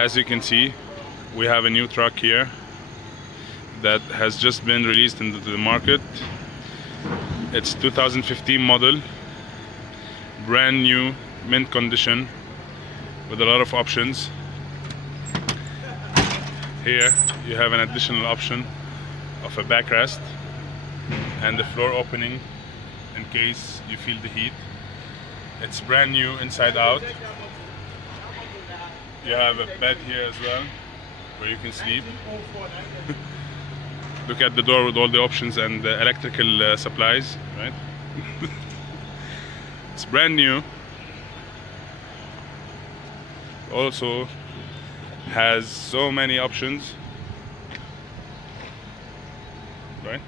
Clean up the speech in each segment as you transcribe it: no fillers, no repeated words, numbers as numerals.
As you can see, we have a new truck here that has just been released into the market. It's 2015 model, brand new, mint condition, with a lot of options. Here you have an additional option of a backrest and the floor opening in case you feel the heat. It's brand new inside out. You have a bed here as well where you can sleep. Look at the door with all the options and the electrical supplies, right? It's brand new. Also has so many options, right?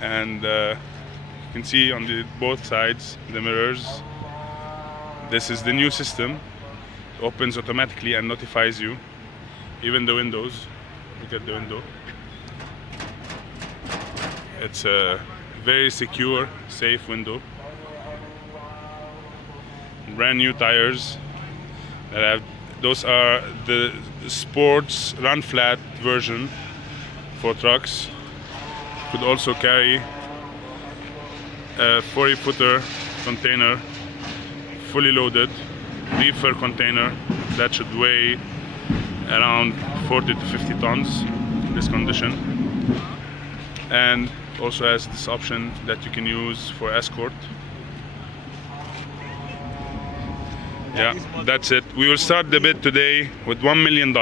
And you can see on both sides the mirrors. This is the new system. It opens automatically and notifies you. Even the windows. Look at the window. It's a very secure, safe window. Brand new tires that have. Those are the sports run flat version for trucks. Could also carry a 40-footer container, fully loaded, reefer container that should weigh around 40 to 50 tons in this condition. And also has this option that you can use for escort. Yeah, that's it. We will start the bid today with $1 million.